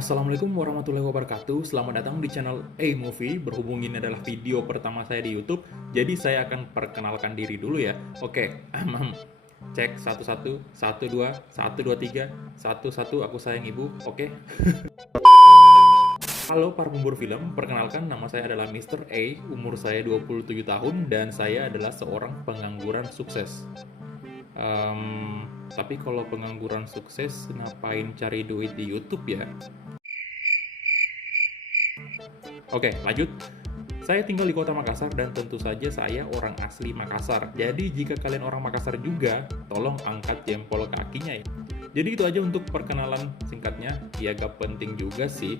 Assalamualaikum warahmatullahi wabarakatuh. Selamat datang di channel A-Movie. Berhubung ini adalah video pertama saya di YouTube, jadi saya akan perkenalkan diri dulu ya. Oke, cek 11, 12, 123, 11, aku sayang ibu. Oke. Halo para pemburu film, perkenalkan nama saya adalah Mr. A, umur saya 27 tahun, dan saya adalah seorang pengangguran sukses. Tapi kalau pengangguran sukses, ngapain cari duit di YouTube ya? Oke, lanjut. Saya tinggal di kota Makassar dan tentu saja saya orang asli Makassar. Jadi jika kalian orang Makassar juga, tolong angkat jempol kakinya ya. Jadi itu aja untuk perkenalan singkatnya. Ya gak penting juga sih.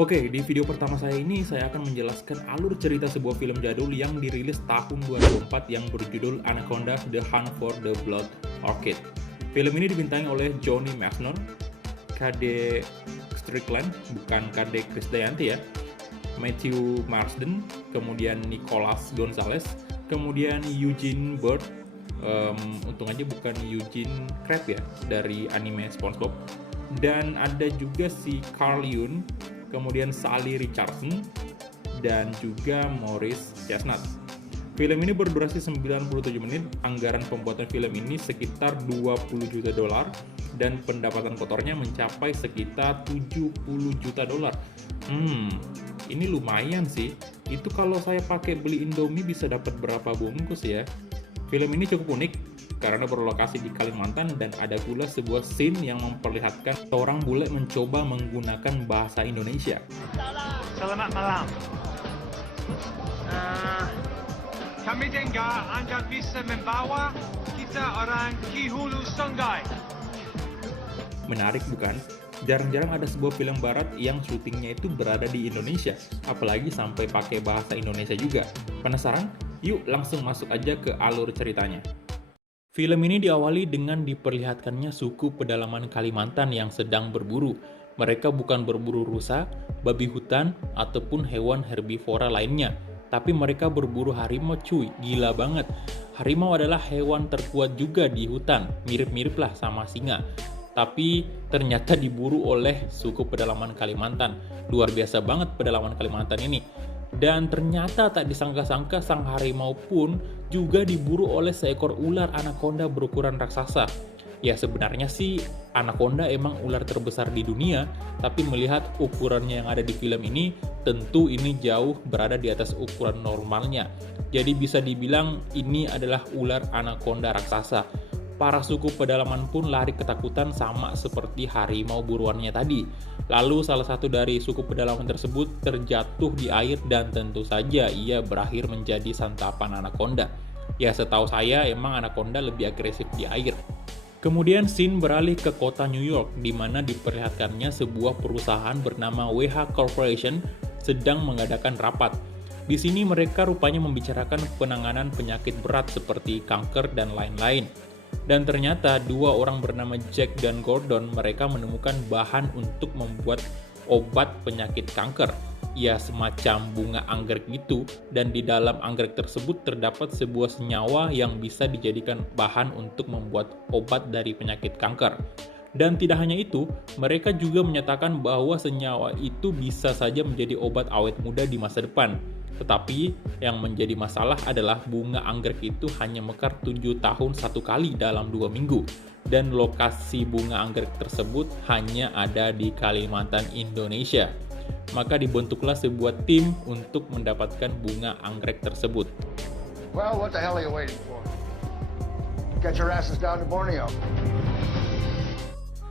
Oke, di video pertama saya ini saya akan menjelaskan alur cerita sebuah film jadul yang dirilis tahun 2004 yang berjudul Anaconda: The Hunt for the Blood Orchid. Film ini dibintangi oleh Johnny Mcnown, KD Strickland, bukan KD Krisdayanti ya, Matthew Marsden, kemudian Nicholas Gonzalez, kemudian Eugene Bird, untung aja bukan Eugene Krabs ya, dari anime SpongeBob, dan ada juga si Carl Yun, kemudian Sally Richardson, dan juga Morris Chestnut. Film ini berdurasi 97 menit, anggaran pembuatan film ini sekitar 20 juta dolar, dan pendapatan kotornya mencapai sekitar 70 juta dolar. Ini lumayan sih. Itu kalau saya pakai beli Indomie bisa dapat berapa bungkus ya. Film ini cukup unik karena berlokasi di Kalimantan dan ada pula sebuah scene yang memperlihatkan seorang bule mencoba menggunakan bahasa Indonesia. Selamat malam. Kami dengar Anda bisa membawa kita orang Ki Hulu Sungai. Menarik bukan? Jarang-jarang ada sebuah film barat yang syutingnya itu berada di Indonesia, apalagi sampai pakai bahasa Indonesia juga. Penasaran? Yuk langsung masuk aja ke alur ceritanya. Film ini diawali dengan diperlihatkannya suku pedalaman Kalimantan yang sedang berburu. Mereka bukan berburu rusa, babi hutan, ataupun hewan herbivora lainnya. Tapi mereka berburu harimau cuy, gila banget. Harimau adalah hewan terkuat juga di hutan, mirip-mirip lah sama singa. Tapi ternyata diburu oleh suku pedalaman Kalimantan. Luar biasa banget pedalaman Kalimantan ini. Dan ternyata tak disangka-sangka sang harimau pun juga diburu oleh seekor ular anaconda berukuran raksasa. Ya sebenarnya sih anaconda emang ular terbesar di dunia, tapi melihat ukurannya yang ada di film ini, tentu ini jauh berada di atas ukuran normalnya. Jadi bisa dibilang ini adalah ular anaconda raksasa. Para suku pedalaman pun lari ketakutan sama seperti harimau buruannya tadi. Lalu salah satu dari suku pedalaman tersebut terjatuh di air dan tentu saja ia berakhir menjadi santapan anaconda. Ya setahu saya emang anaconda lebih agresif di air. Kemudian scene beralih ke kota New York di mana diperlihatkannya sebuah perusahaan bernama WH Corporation sedang mengadakan rapat. Di sini mereka rupanya membicarakan penanganan penyakit berat seperti kanker dan lain-lain. Dan ternyata dua orang bernama Jack dan Gordon mereka menemukan bahan untuk membuat obat penyakit kanker. Ya semacam bunga anggrek gitu, dan di dalam anggrek tersebut terdapat sebuah senyawa yang bisa dijadikan bahan untuk membuat obat dari penyakit kanker. Dan tidak hanya itu, mereka juga menyatakan bahwa senyawa itu bisa saja menjadi obat awet muda di masa depan. Tetapi yang menjadi masalah adalah bunga anggrek itu hanya mekar 7 tahun satu kali dalam 2 minggu. Dan lokasi bunga anggrek tersebut hanya ada di Kalimantan, Indonesia. Maka dibentuklah sebuah tim untuk mendapatkan bunga anggrek tersebut. Well, what the hell are you waiting for? Get your asses down to Borneo.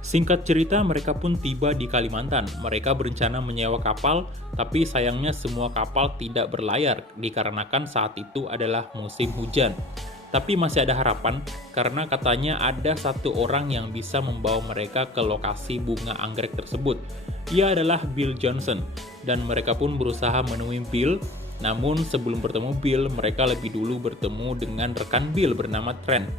Singkat cerita, mereka pun tiba di Kalimantan. Mereka berencana menyewa kapal, tapi sayangnya semua kapal tidak berlayar dikarenakan saat itu adalah musim hujan. Tapi masih ada harapan karena katanya ada satu orang yang bisa membawa mereka ke lokasi bunga anggrek tersebut. Ia adalah Bill Johnson, dan mereka pun berusaha menemui Bill. Namun sebelum bertemu Bill, mereka lebih dulu bertemu dengan rekan Bill bernama Trent.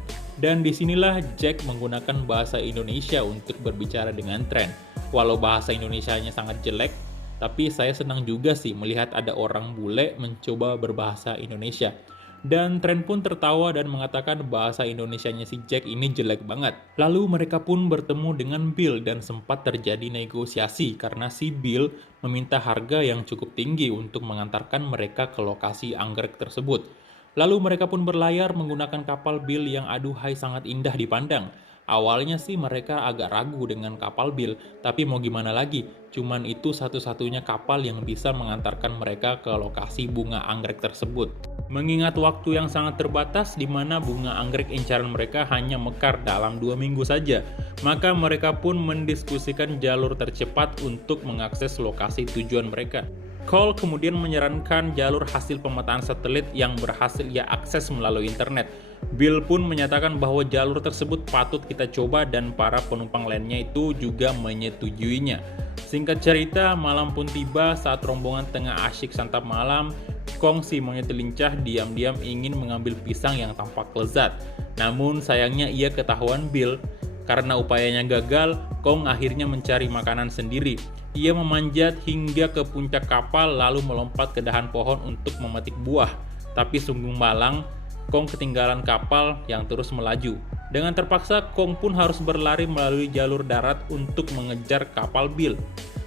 Dan disinilah Jack menggunakan bahasa Indonesia untuk berbicara dengan Trent. Walau bahasa Indonesianya sangat jelek, tapi saya senang juga sih melihat ada orang bule mencoba berbahasa Indonesia. Dan Trent pun tertawa dan mengatakan bahasa Indonesianya si Jack ini jelek banget. Lalu mereka pun bertemu dengan Bill dan sempat terjadi negosiasi karena si Bill meminta harga yang cukup tinggi untuk mengantarkan mereka ke lokasi anggrek tersebut. Lalu mereka pun berlayar menggunakan kapal Bill yang aduhai sangat indah dipandang. Awalnya sih mereka agak ragu dengan kapal Bill, tapi mau gimana lagi, cuman itu satu-satunya kapal yang bisa mengantarkan mereka ke lokasi bunga anggrek tersebut. Mengingat waktu yang sangat terbatas di mana bunga anggrek incaran mereka hanya mekar dalam 2 minggu saja, maka mereka pun mendiskusikan jalur tercepat untuk mengakses lokasi tujuan mereka. Cole kemudian menyarankan jalur hasil pemetaan satelit yang berhasil ia akses melalui internet. Bill pun menyatakan bahwa jalur tersebut patut kita coba dan para penumpang lainnya itu juga menyetujuinya. Singkat cerita, malam pun tiba saat rombongan tengah asyik santap malam. Kong si monyet lincah diam-diam ingin mengambil pisang yang tampak lezat. Namun sayangnya ia ketahuan Bill. Karena upayanya gagal, Kong akhirnya mencari makanan sendiri. Ia memanjat hingga ke puncak kapal lalu melompat ke dahan pohon untuk memetik buah. Tapi sungguh malang, Kong ketinggalan kapal yang terus melaju. Dengan terpaksa, Kong pun harus berlari melalui jalur darat untuk mengejar kapal Bill.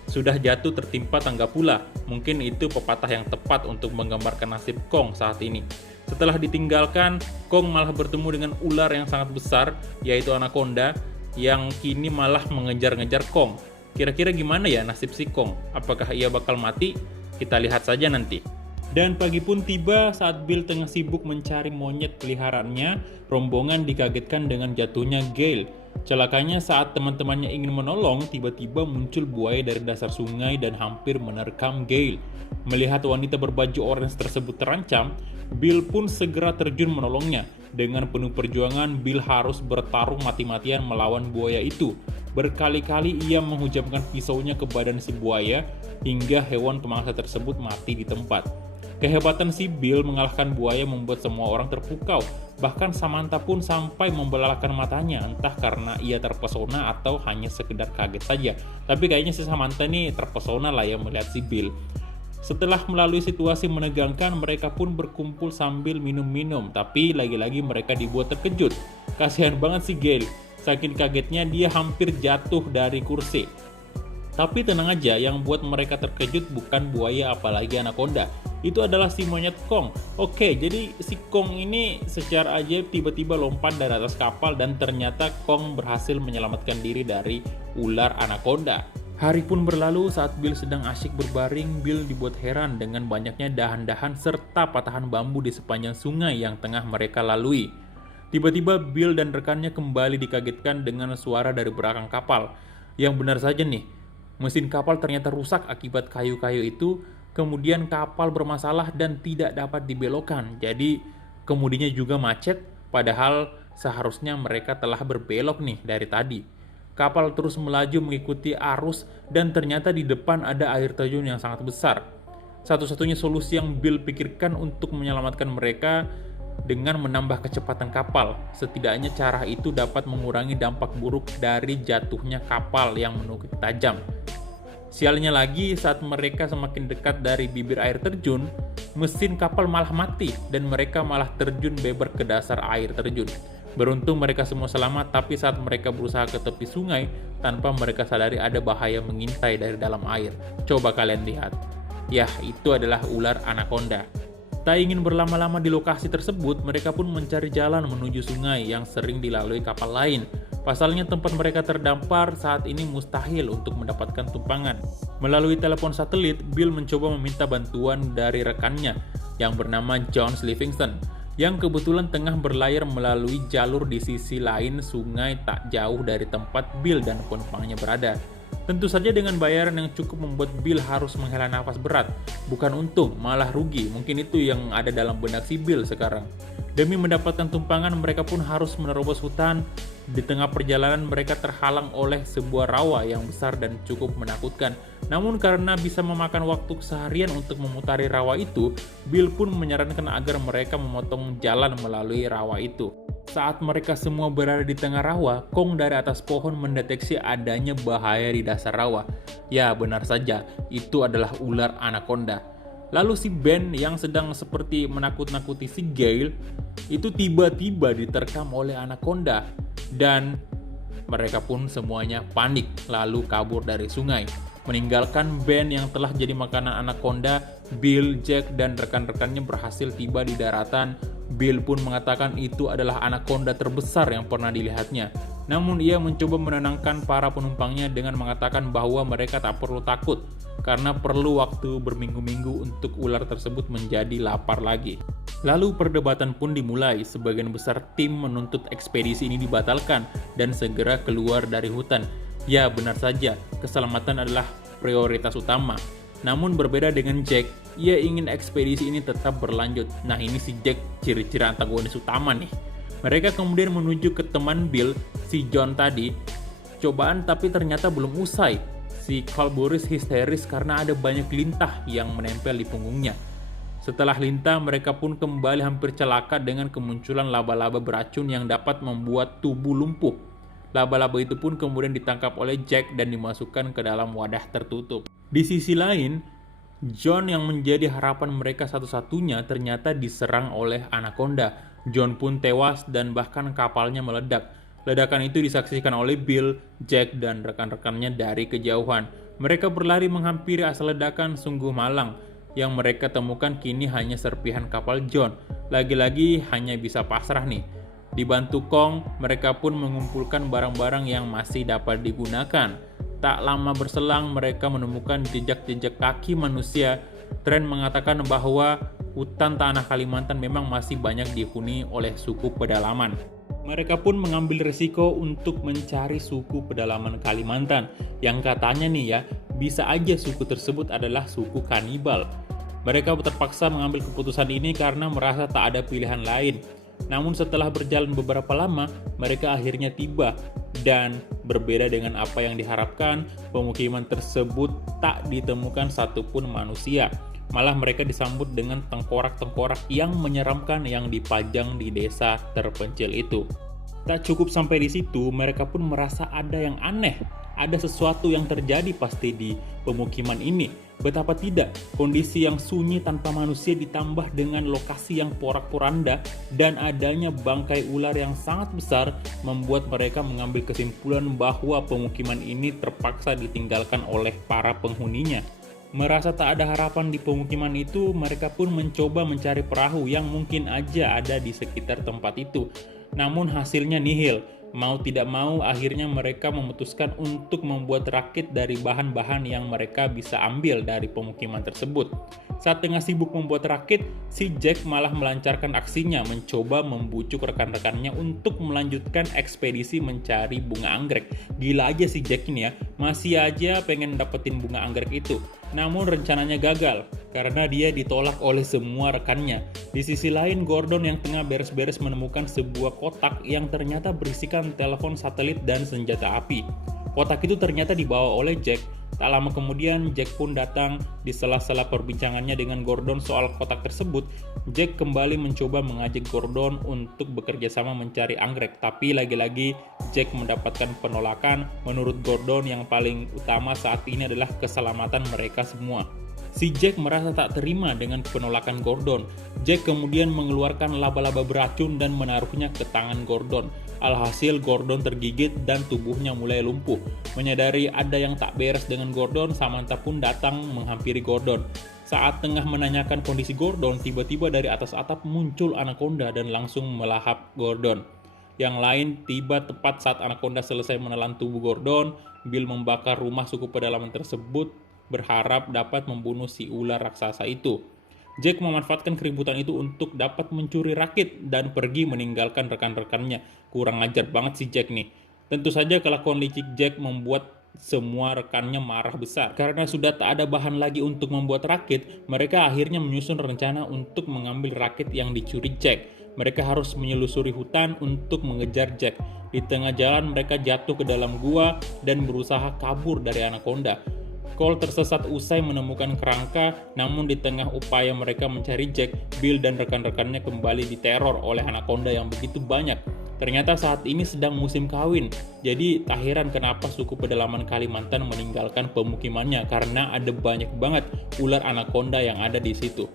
Sudah jatuh tertimpa tangga pula. Mungkin itu pepatah yang tepat untuk menggambarkan nasib Kong saat ini. Setelah ditinggalkan, Kong malah bertemu dengan ular yang sangat besar, yaitu anaconda, yang kini malah mengejar-ngejar Kong. Kira-kira gimana ya nasib si Kong? Apakah ia bakal mati? Kita lihat saja nanti. Dan pagi pun tiba saat Bill tengah sibuk mencari monyet peliharaannya, rombongan dikagetkan dengan jatuhnya Gale. Celakanya saat teman-temannya ingin menolong, tiba-tiba muncul buaya dari dasar sungai dan hampir menerkam Gale. Melihat wanita berbaju orange tersebut terancam, Bill pun segera terjun menolongnya. Dengan penuh perjuangan, Bill harus bertarung mati-matian melawan buaya itu. Berkali-kali ia menghujamkan pisaunya ke badan si buaya, hingga hewan pemangsa tersebut mati di tempat. Kehebatan si Bill mengalahkan buaya membuat semua orang terpukau. Bahkan Samantha pun sampai membelalakan matanya, entah karena ia terpesona atau hanya sekedar kaget saja. Tapi kayaknya si Samantha nih terpesona lah ya melihat si Bill. Setelah melalui situasi menegangkan, mereka pun berkumpul sambil minum-minum. Tapi lagi-lagi mereka dibuat terkejut. Kasihan banget si Gale. Saking kagetnya dia hampir jatuh dari kursi. Tapi tenang aja, yang buat mereka terkejut bukan buaya apalagi anaconda. Itu adalah si monyet Kong. Oke, jadi si Kong ini secara ajaib tiba-tiba lompat dari atas kapal dan ternyata Kong berhasil menyelamatkan diri dari ular anaconda. Hari pun berlalu saat Bill sedang asyik berbaring, Bill dibuat heran dengan banyaknya dahan-dahan serta patahan bambu di sepanjang sungai yang tengah mereka lalui. Tiba-tiba Bill dan rekannya kembali dikagetkan dengan suara dari belakang kapal. Yang benar saja nih, mesin kapal ternyata rusak akibat kayu-kayu itu, kemudian kapal bermasalah dan tidak dapat dibelokkan. Jadi kemudinya juga macet, padahal seharusnya mereka telah berbelok nih dari tadi. Kapal terus melaju mengikuti arus dan ternyata di depan ada air terjun yang sangat besar. Satu-satunya solusi yang Bill pikirkan untuk menyelamatkan mereka dengan menambah kecepatan kapal. Setidaknya cara itu dapat mengurangi dampak buruk dari jatuhnya kapal yang menukik tajam. Sialnya lagi, saat mereka semakin dekat dari bibir air terjun, mesin kapal malah mati dan mereka malah terjun bebas ke dasar air terjun. Beruntung mereka semua selamat, tapi saat mereka berusaha ke tepi sungai, tanpa mereka sadari ada bahaya mengintai dari dalam air. Coba kalian lihat. Yah, itu adalah ular anaconda. Tak ingin berlama-lama di lokasi tersebut, mereka pun mencari jalan menuju sungai yang sering dilalui kapal lain. Pasalnya tempat mereka terdampar saat ini mustahil untuk mendapatkan tumpangan. Melalui telepon satelit, Bill mencoba meminta bantuan dari rekannya yang bernama John Livingston, yang kebetulan tengah berlayar melalui jalur di sisi lain sungai tak jauh dari tempat Bill dan penumpangnya berada. Tentu saja dengan bayaran yang cukup membuat Bill harus menghela nafas berat. Bukan untung, malah rugi. Mungkin itu yang ada dalam benak si Bill sekarang. Demi mendapatkan tumpangan, mereka pun harus menerobos hutan. Di tengah perjalanan mereka terhalang oleh sebuah rawa yang besar dan cukup menakutkan. Namun karena bisa memakan waktu seharian untuk memutari rawa itu, Bill pun menyarankan agar mereka memotong jalan melalui rawa itu. Saat mereka semua berada di tengah rawa, Kong dari atas pohon mendeteksi adanya bahaya di dasar rawa. Ya, benar saja, itu adalah ular anaconda. Lalu si Ben yang sedang seperti menakut-nakuti si Gale itu tiba-tiba diterkam oleh Anaconda dan mereka pun semuanya panik lalu kabur dari sungai. Meninggalkan Ben yang telah jadi makanan Anaconda, Bill, Jack, dan rekan-rekannya berhasil tiba di daratan. Bill pun mengatakan itu adalah Anaconda terbesar yang pernah dilihatnya. Namun ia mencoba menenangkan para penumpangnya dengan mengatakan bahwa mereka tak perlu takut karena perlu waktu berminggu-minggu untuk ular tersebut menjadi lapar lagi. Lalu perdebatan pun dimulai. Sebagian besar tim menuntut ekspedisi ini dibatalkan dan segera keluar dari hutan. Ya, benar saja, keselamatan adalah prioritas utama. Namun berbeda dengan Jack, ia ingin ekspedisi ini tetap berlanjut. Nah, ini si Jack ciri-ciri antagonis utama nih. Mereka kemudian menuju ke teman Bill, si John tadi. Cobaan tapi ternyata belum usai. Si Carl Boris histeris karena ada banyak lintah yang menempel di punggungnya. Setelah lintah, mereka pun kembali hampir celaka dengan kemunculan laba-laba beracun yang dapat membuat tubuh lumpuh. Laba-laba itu pun kemudian ditangkap oleh Jack dan dimasukkan ke dalam wadah tertutup. Di sisi lain, John yang menjadi harapan mereka satu-satunya ternyata diserang oleh Anaconda. John pun tewas dan bahkan kapalnya meledak. Ledakan itu disaksikan oleh Bill, Jack, dan rekan-rekannya dari kejauhan. Mereka berlari menghampiri asal ledakan sungguh malang. Yang mereka temukan kini hanya serpihan kapal John. Lagi-lagi hanya bisa pasrah nih. Dibantu Kong, mereka pun mengumpulkan barang-barang yang masih dapat digunakan. Tak lama berselang, mereka menemukan jejak-jejak kaki manusia. Tren mengatakan bahwa hutan tanah Kalimantan memang masih banyak dihuni oleh suku pedalaman. Mereka pun mengambil risiko untuk mencari suku pedalaman Kalimantan, yang katanya nih ya, bisa aja suku tersebut adalah suku kanibal. Mereka terpaksa mengambil keputusan ini karena merasa tak ada pilihan lain. Namun setelah berjalan beberapa lama, mereka akhirnya tiba. Dan berbeda dengan apa yang diharapkan, pemukiman tersebut tak ditemukan satupun manusia. Malah mereka disambut dengan tengkorak-tengkorak yang menyeramkan yang dipajang di desa terpencil itu. Tak cukup sampai di situ, mereka pun merasa ada yang aneh. Ada sesuatu yang terjadi pasti di pemukiman ini. Betapa tidak, kondisi yang sunyi tanpa manusia ditambah dengan lokasi yang porak-poranda dan adanya bangkai ular yang sangat besar membuat mereka mengambil kesimpulan bahwa pemukiman ini terpaksa ditinggalkan oleh para penghuninya. Merasa tak ada harapan di pemukiman itu, mereka pun mencoba mencari perahu yang mungkin aja ada di sekitar tempat itu. Namun hasilnya nihil. Mau tidak mau, akhirnya mereka memutuskan untuk membuat rakit dari bahan-bahan yang mereka bisa ambil dari pemukiman tersebut. Saat tengah sibuk membuat rakit, si Jack malah melancarkan aksinya, mencoba membujuk rekan-rekannya untuk melanjutkan ekspedisi mencari bunga anggrek. Gila aja si Jack ini ya, masih aja pengen dapetin bunga anggrek itu. Namun rencananya gagal, karena dia ditolak oleh semua rekannya. Di sisi lain, Gordon yang tengah beres-beres menemukan sebuah kotak yang ternyata berisikan telepon satelit dan senjata api. Kotak itu ternyata dibawa oleh Jack. Tak lama kemudian, Jack pun datang. Di sela-sela perbincangannya dengan Gordon soal kotak tersebut, Jack kembali mencoba mengajak Gordon untuk bekerja sama mencari anggrek. Tapi lagi-lagi, Jack mendapatkan penolakan. Menurut Gordon, yang paling utama saat ini adalah keselamatan mereka semua. Si Jack merasa tak terima dengan penolakan Gordon. Jack kemudian mengeluarkan laba-laba beracun dan menaruhnya ke tangan Gordon. Alhasil Gordon tergigit dan tubuhnya mulai lumpuh. Menyadari ada yang tak beres dengan Gordon, Samantha pun datang menghampiri Gordon. Saat tengah menanyakan kondisi Gordon, tiba-tiba dari atas atap muncul Anaconda dan langsung melahap Gordon. Yang lain tiba tepat saat Anaconda selesai menelan tubuh Gordon. Bill membakar rumah suku pedalaman tersebut, berharap dapat membunuh si ular raksasa itu. Jack memanfaatkan keributan itu untuk dapat mencuri rakit dan pergi meninggalkan rekan-rekannya. Kurang ajar banget si Jack nih. Tentu saja kelakuan licik Jack membuat semua rekannya marah besar. Karena sudah tak ada bahan lagi untuk membuat rakit, mereka akhirnya menyusun rencana untuk mengambil rakit yang dicuri Jack. Mereka harus menyelusuri hutan untuk mengejar Jack. Di tengah jalan mereka jatuh ke dalam gua dan berusaha kabur dari Anaconda. Cole tersesat usai menemukan kerangka, namun di tengah upaya mereka mencari Jack, Bill dan rekan-rekannya kembali diteror oleh Anaconda yang begitu banyak. Ternyata saat ini sedang musim kawin, jadi tak heran kenapa suku pedalaman Kalimantan meninggalkan pemukimannya karena ada banyak banget ular anaconda yang ada di situ.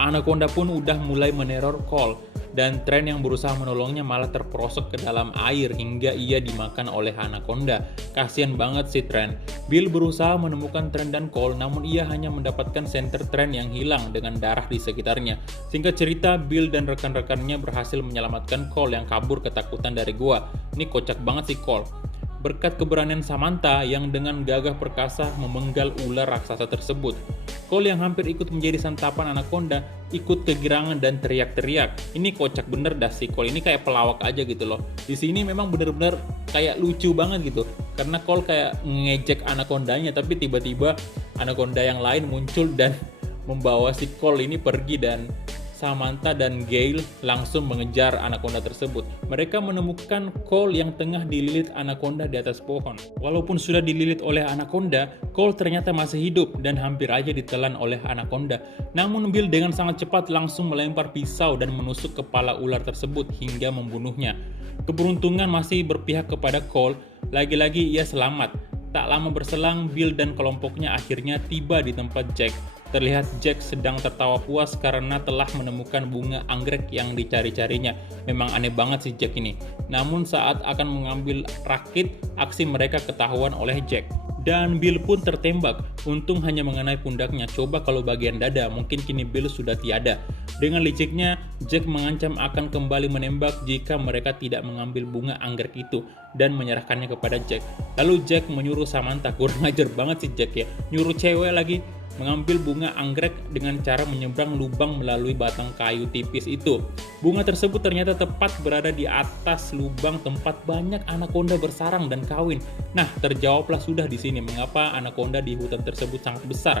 Anaconda pun udah mulai meneror Cole, dan Trent yang berusaha menolongnya malah terperosok ke dalam air hingga ia dimakan oleh anaconda. Kasian banget si Trent. Bill berusaha menemukan Trent dan Cole, namun ia hanya mendapatkan senter Trent yang hilang dengan darah di sekitarnya. Singkat cerita, Bill dan rekan-rekannya berhasil menyelamatkan Cole yang kabur ketakutan dari gua. Ini kocak banget si Cole. Berkat keberanian Samantha yang dengan gagah perkasa memenggal ular raksasa tersebut. Cole yang hampir ikut menjadi santapan anaconda ikut kegirangan dan teriak-teriak. Ini kocak bener dah si Cole, ini kayak pelawak aja gitu loh. Di sini memang bener-bener kayak lucu banget gitu. Karena Cole kayak ngejek anacondanya, tapi tiba-tiba anaconda yang lain muncul dan membawa si Cole ini pergi, dan Samantha dan Gale langsung mengejar anaconda tersebut. Mereka menemukan Cole yang tengah dililit anaconda di atas pohon. Walaupun sudah dililit oleh anaconda, Cole ternyata masih hidup dan hampir aja ditelan oleh anaconda. Namun Bill dengan sangat cepat langsung melempar pisau dan menusuk kepala ular tersebut hingga membunuhnya. Keberuntungan masih berpihak kepada Cole, lagi-lagi ia selamat. Tak lama berselang, Bill dan kelompoknya akhirnya tiba di tempat Jack. Terlihat Jack sedang tertawa puas karena telah menemukan bunga anggrek yang dicari-carinya. Memang aneh banget si Jack ini. Namun saat akan mengambil rakit, aksi mereka ketahuan oleh Jack. Dan Bill pun tertembak. Untung hanya mengenai pundaknya. Coba kalau bagian dada, mungkin kini Bill sudah tiada. Dengan liciknya, Jack mengancam akan kembali menembak jika mereka tidak mengambil bunga anggrek itu dan menyerahkannya kepada Jack. Lalu Jack menyuruh Samantha, kurang ajar banget si Jack ya, nyuruh cewek lagi mengambil bunga anggrek dengan cara menyeberang lubang melalui batang kayu tipis itu. Bunga tersebut ternyata tepat berada di atas lubang tempat banyak anaconda bersarang dan kawin. Nah, terjawablah sudah di sini mengapa anaconda di hutan tersebut sangat besar.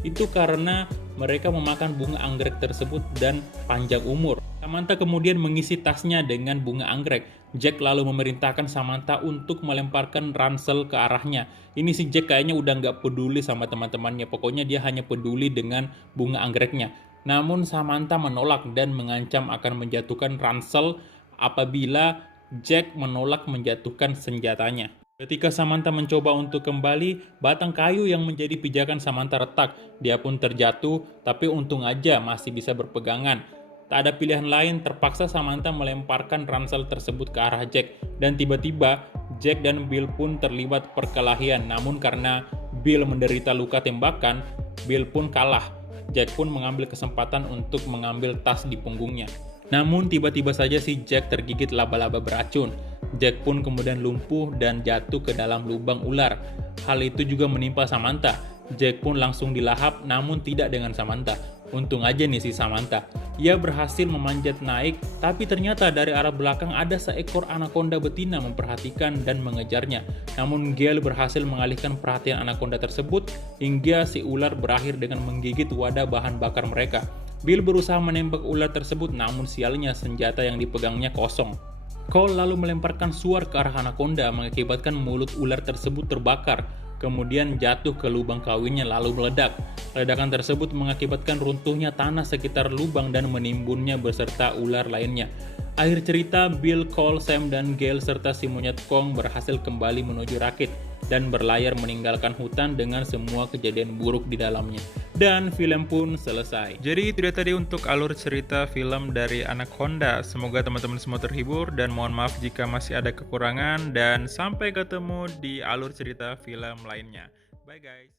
Itu karena mereka memakan bunga anggrek tersebut dan panjang umur. Samantha kemudian mengisi tasnya dengan bunga anggrek. Jack lalu memerintahkan Samantha untuk melemparkan ransel ke arahnya. Ini si Jack kayaknya udah nggak peduli sama teman-temannya. Pokoknya dia hanya peduli dengan bunga anggreknya. Namun Samantha menolak dan mengancam akan menjatuhkan ransel apabila Jack menolak menjatuhkan senjatanya. Ketika Samantha mencoba untuk kembali, batang kayu yang menjadi pijakan Samantha retak. Dia pun terjatuh, tapi untung aja masih bisa berpegangan. Tak ada pilihan lain, terpaksa Samantha melemparkan ransel tersebut ke arah Jack. Dan tiba-tiba, Jack dan Bill pun terlibat perkelahian. Namun karena Bill menderita luka tembakan, Bill pun kalah. Jack pun mengambil kesempatan untuk mengambil tas di punggungnya. Namun tiba-tiba saja si Jack tergigit laba-laba beracun. Jack pun kemudian lumpuh dan jatuh ke dalam lubang ular. Hal itu juga menimpa Samantha. Jack pun langsung dilahap, namun tidak dengan Samantha. Untung aja nih si Samantha. Ia berhasil memanjat naik, tapi ternyata dari arah belakang ada seekor anaconda betina memperhatikan dan mengejarnya. Namun Gale berhasil mengalihkan perhatian anaconda tersebut hingga si ular berakhir dengan menggigit wadah bahan bakar mereka. Bill berusaha menembak ular tersebut, namun sialnya senjata yang dipegangnya kosong. Cole lalu melemparkan suar ke arah anaconda mengakibatkan mulut ular tersebut terbakar. Kemudian jatuh ke lubang kawinnya lalu meledak. Ledakan tersebut mengakibatkan runtuhnya tanah sekitar lubang dan menimbunnya beserta ular lainnya. Akhir cerita, Bill, Cole, Sam, dan Gale serta si monyet Kong berhasil kembali menuju rakit dan berlayar meninggalkan hutan dengan semua kejadian buruk di dalamnya. Dan film pun selesai. Jadi itu dia tadi untuk alur cerita film dari Anaconda. Semoga teman-teman semua terhibur dan mohon maaf jika masih ada kekurangan, dan sampai ketemu di alur cerita film lainnya. Bye guys.